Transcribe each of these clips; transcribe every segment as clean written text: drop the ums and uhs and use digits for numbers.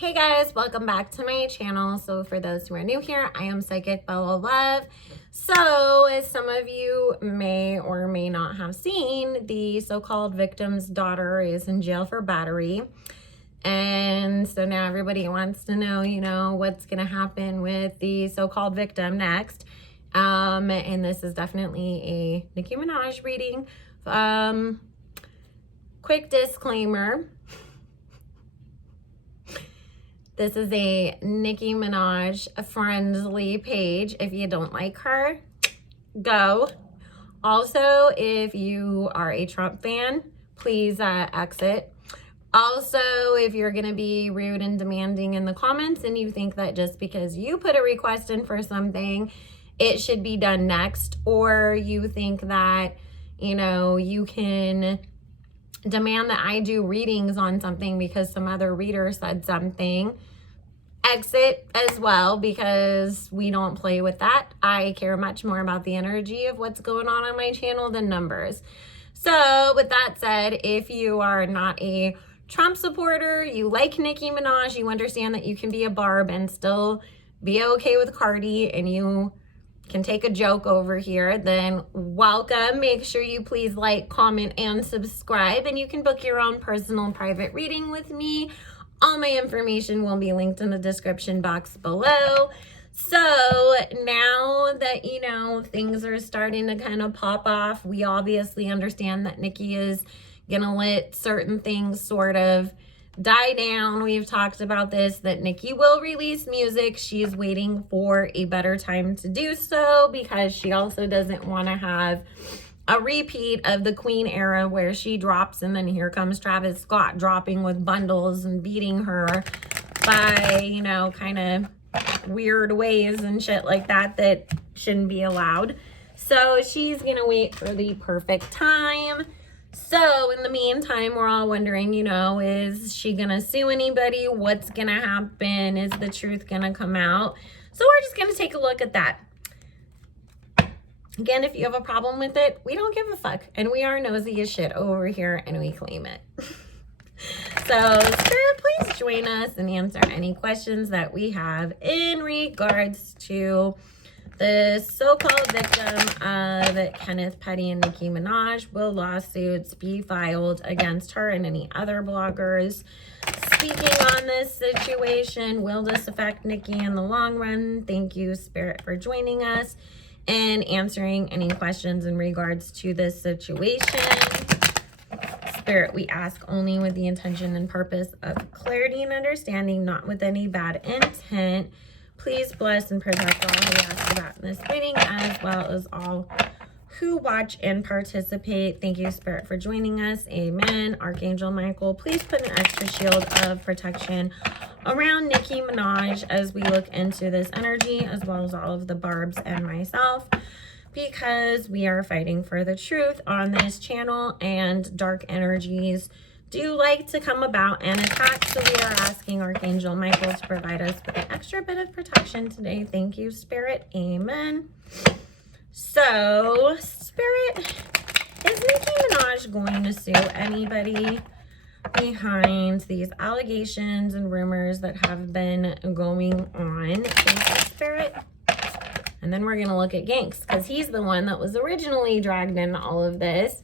Hey guys, welcome back to my channel. So for those who are new here, I am Psychic Bella Love. So as some of you may or may not have seen, the so-called victim's daughter is in jail for battery. And so now everybody wants to know, what's going to happen with the so-called victim next. And this is definitely a Nicki Minaj reading. Quick disclaimer. This is a Nicki Minaj friendly page. If you don't like her, go. Also, if you are a Trump fan, please exit. Also, if you're going to be rude and demanding in the comments and you think that just because you put a request in for something, it should be done next, or you think that, you can demand that I do readings on something because some other reader said something, exit as well, because we don't play with that. I care much more about the energy of what's going on my channel than numbers. So with that said, if you are not a Trump supporter, you like Nicki Minaj, you understand that you can be a Barb and still be okay with Cardi, and you can take a joke over here, then welcome. Make sure you please like, comment, and subscribe, and you can book your own personal private reading with me. All my information will be linked in the description box below. So now that, things are starting to kind of pop off, we obviously understand that Nicki is gonna let certain things sort of die down. We've talked about this, that Nicki will release music. She's waiting for a better time to do so because she also doesn't want to have a repeat of the Queen era where she drops and then here comes Travis Scott dropping with bundles and beating her by, kind of weird ways and shit like that shouldn't be allowed. So she's gonna wait for the perfect time. So in the meantime, we're all wondering, is she gonna sue anybody? What's gonna happen? Is the truth gonna come out? So we're just gonna take a look at that. Again, if you have a problem with it, we don't give a fuck. And we are nosy as shit over here and we claim it. So Spirit, please join us and answer any questions that we have in regards to the so-called victim of Kenneth Petty and Nicki Minaj. Will lawsuits be filed against her and any other bloggers speaking on this situation? Will this affect Nicki in the long run? Thank you, Spirit, for joining us and answering any questions in regards to this situation. Spirit, we ask only with the intention and purpose of clarity and understanding, not with any bad intent. Please bless and protect all who ask about in this reading, as well as all who watch and participate. Thank you, Spirit, for joining us. Amen. Archangel Michael, please put an extra shield of protection around Nicki Minaj as we look into this energy, as well as all of the Barbz and myself, because we are fighting for the truth on this channel, and dark energies do like to come about and attack. So we are asking Archangel Michael to provide us with an extra bit of protection today. Thank you, Spirit. Amen. So, Spirit, is Nicki Minaj going to sue anybody behind these allegations and rumors that have been going on? Thank you, Spirit. And then we're going to look at Ganks, because he's the one that was originally dragged in all of this.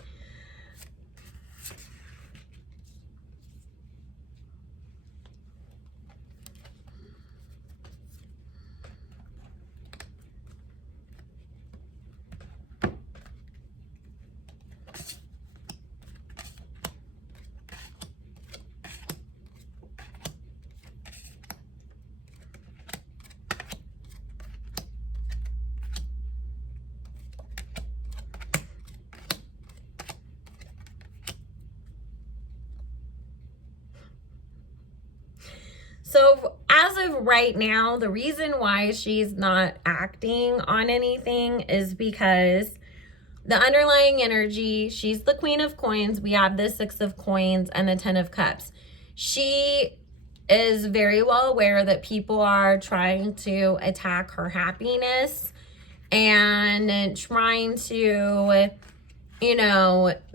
So as of right now, the reason why she's not acting on anything is because the underlying energy, she's the Queen of Coins. We have the Six of Coins and the Ten of Cups. She is very well aware that people are trying to attack her happiness and trying to,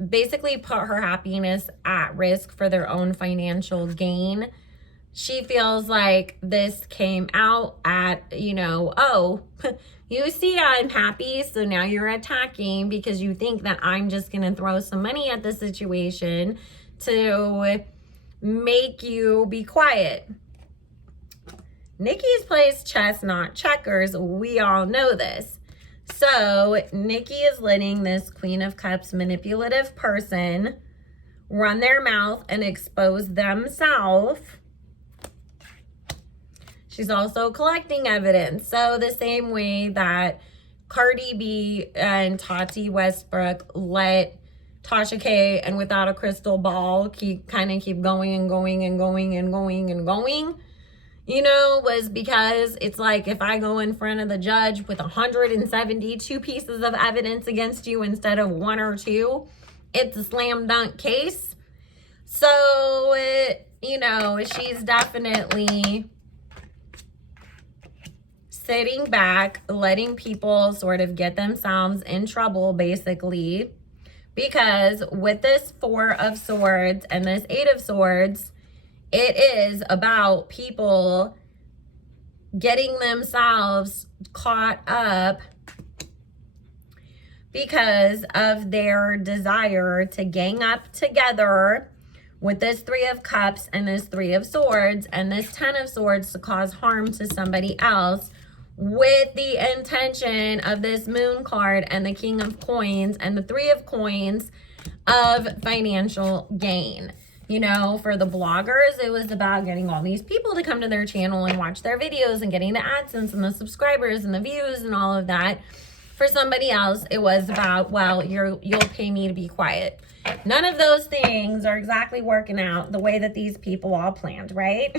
basically put her happiness at risk for their own financial gain. she feels like this came out at, oh, you see I'm happy, so now you're attacking because you think that I'm just going to throw some money at the situation to make you be quiet. Nicki's plays chess, not checkers. We all know this. So Nicki is letting this Queen of Cups manipulative person run their mouth and expose themselves. She's also collecting evidence. So the same way that Cardi B and Tati Westbrook let Tasha K and Without a Crystal Ball keep going and going and going and going and going, was because it's like, if I go in front of the judge with 172 pieces of evidence against you instead of 1 or 2, it's a slam dunk case. So, she's definitely sitting back, letting people sort of get themselves in trouble, basically, because with this 4 of Swords and this 8 of Swords, it is about people getting themselves caught up because of their desire to gang up together with this 3 of Cups and this 3 of Swords and this 10 of Swords to cause harm to somebody else, with the intention of this Moon card and the King of Coins and the 3 of Coins of financial gain. For the bloggers, it was about getting all these people to come to their channel and watch their videos and getting the AdSense and the subscribers and the views and all of that. For somebody else, it was about, well, you'll pay me to be quiet. None of those things are exactly working out the way that these people all planned, right?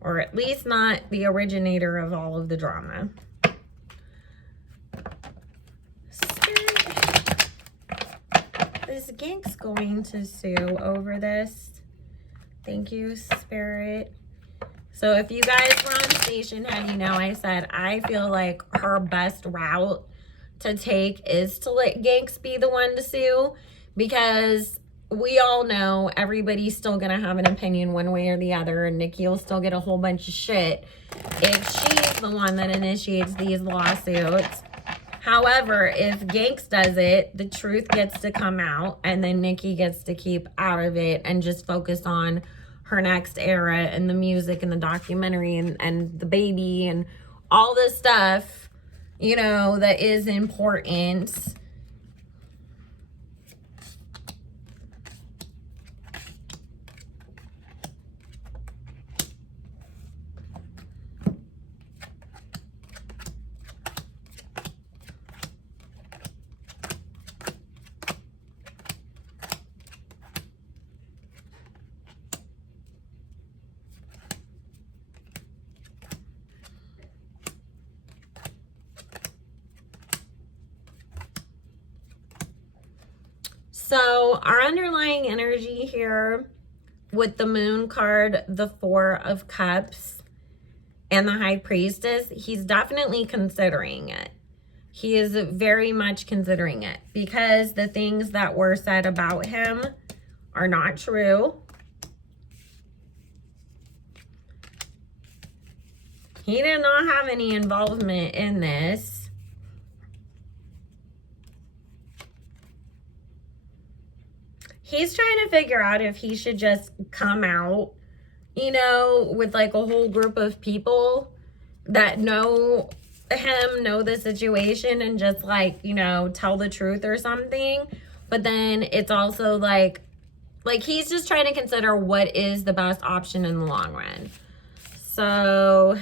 Or at least not the originator of all of the drama. Is Gank's going to sue over this? Thank you, Spirit. So if you guys were on Stationhead, I said I feel like her best route to take is to let Ganks be the one to sue, because we all know everybody's still going to have an opinion one way or the other, and Nicki will still get a whole bunch of shit if she's the one that initiates these lawsuits. However, if Ganks does it, the truth gets to come out, and then Nicki gets to keep out of it and just focus on her next era and the music and the documentary and the baby and all this stuff, that is important. So our underlying energy here with the Moon card, the 4 of Cups, and the High Priestess, he's definitely considering it. He is very much considering it because the things that were said about him are not true. He did not have any involvement in this. He's trying to figure out if he should just come out, with like a whole group of people that know him, know the situation, and just like, tell the truth or something. But then it's also like he's just trying to consider what is the best option in the long run. So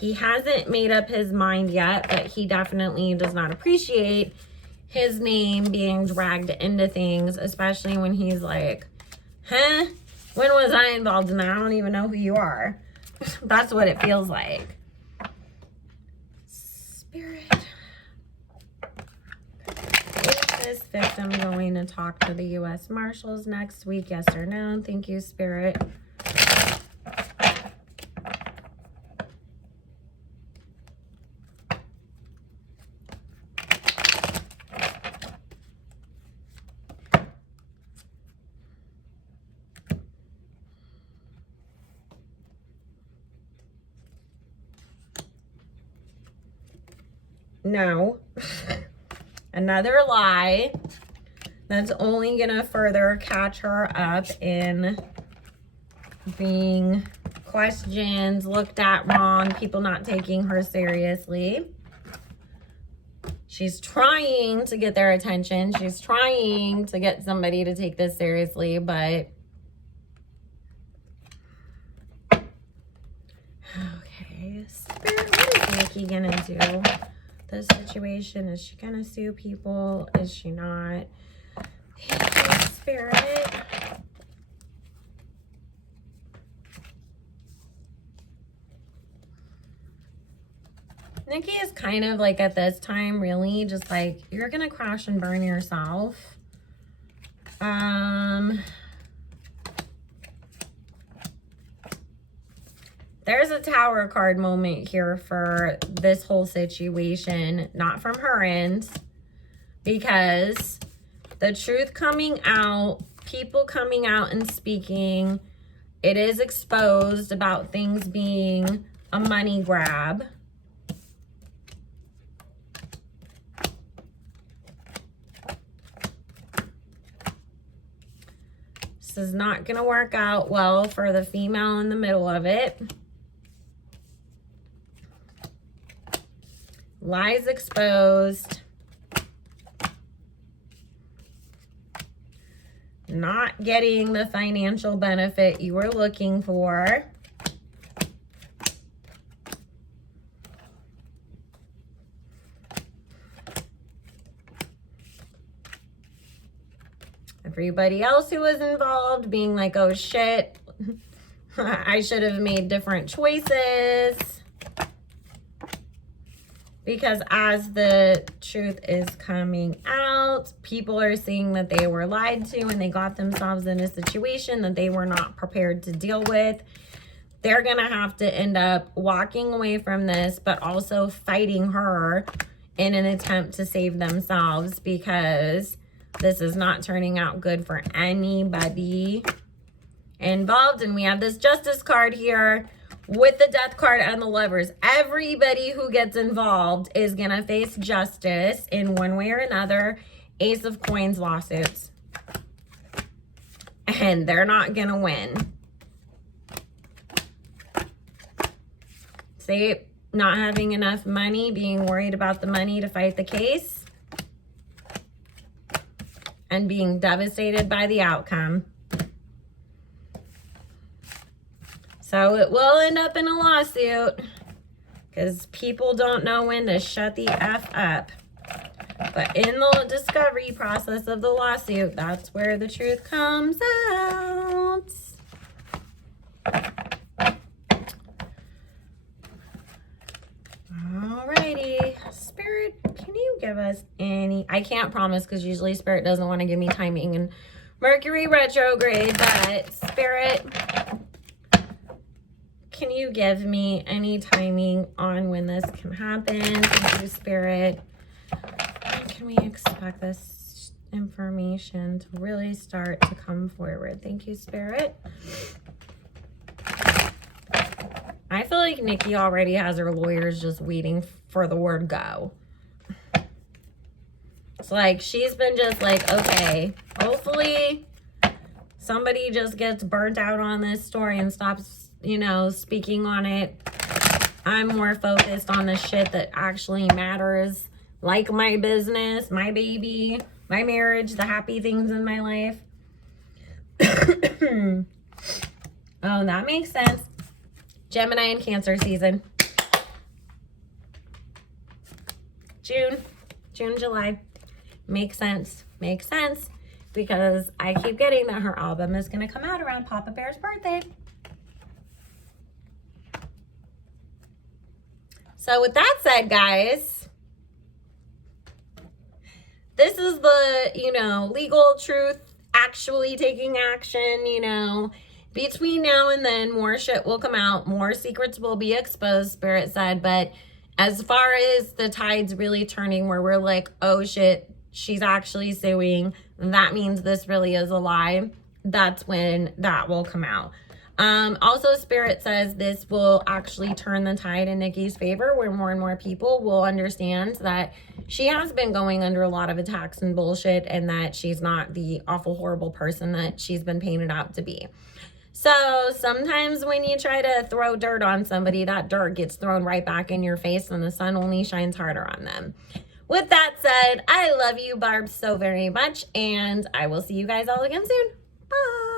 he hasn't made up his mind yet, but he definitely does not appreciate his name being dragged into things, especially when he's like, when was I involved in that? I don't even know who you are. That's what it feels like. Spirit. Is this victim going to talk to the U.S. Marshals next week? Yes or no? Thank you, Spirit. No. Another lie that's only gonna further catch her up in being questioned, looked at wrong, people not taking her seriously. She's trying to get their attention. She's trying to get somebody to take this seriously, but okay, Spirit, what is Nicki gonna do? This situation, is she gonna sue people? Is she not? Spirit. Nicki is kind of like at this time really just like, you're gonna crash and burn yourself. There's a Tower card moment here for this whole situation, not from her end, because the truth coming out, people coming out and speaking, it is exposed about things being a money grab. This is not going to work out well for the female in the middle of it. Lies exposed. Not getting the financial benefit you were looking for. Everybody else who was involved being like, oh shit, I should have made different choices. Because as the truth is coming out, people are seeing that they were lied to and they got themselves in a situation that they were not prepared to deal with. They're going to have to end up walking away from this, but also fighting her in an attempt to save themselves, because this is not turning out good for anybody involved. And we have this Justice card here with the Death card and the Lovers. Everybody who gets involved is going to face justice in one way or another. Ace of Coins lawsuits. And they're not going to win. See, not having enough money, being worried about the money to fight the case, and being devastated by the outcome. So it will end up in a lawsuit because people don't know when to shut the F up. But in the discovery process of the lawsuit, that's where the truth comes out. Alrighty. Spirit, can you give us any... I can't promise because usually Spirit doesn't want to give me timing and Mercury retrograde, but Spirit... can you give me any timing on when this can happen? Thank you, Spirit. When can we expect this information to really start to come forward? Thank you, Spirit. I feel like Nicki already has her lawyers just waiting for the word go. It's like she's been just like, okay, hopefully somebody just gets burnt out on this story and stops, you know, speaking on it. I'm more focused on the shit that actually matters, like my business, my baby, my marriage, the happy things in my life. Oh, that makes sense. Gemini and Cancer season. June, July. Makes sense. Makes sense. Because I keep getting that her album is going to come out around Papa Bear's birthday. So with that said, guys, this is the, you know, legal truth, actually taking action, you know. Between now and then, more shit will come out. More secrets will be exposed, Spirit said. But as far as the tides really turning where we're like, oh shit, she's actually suing, that means this really is a lie. That's when that will come out. Also, Spirit says this will actually turn the tide in Nicki's favor, where more and more people will understand that she has been going under a lot of attacks and bullshit, and that she's not the awful, horrible person that she's been painted out to be. So sometimes when you try to throw dirt on somebody, that dirt gets thrown right back in your face, and the sun only shines harder on them. With that said, I love you, Barbz, so very much, and I will see you guys all again soon. Bye.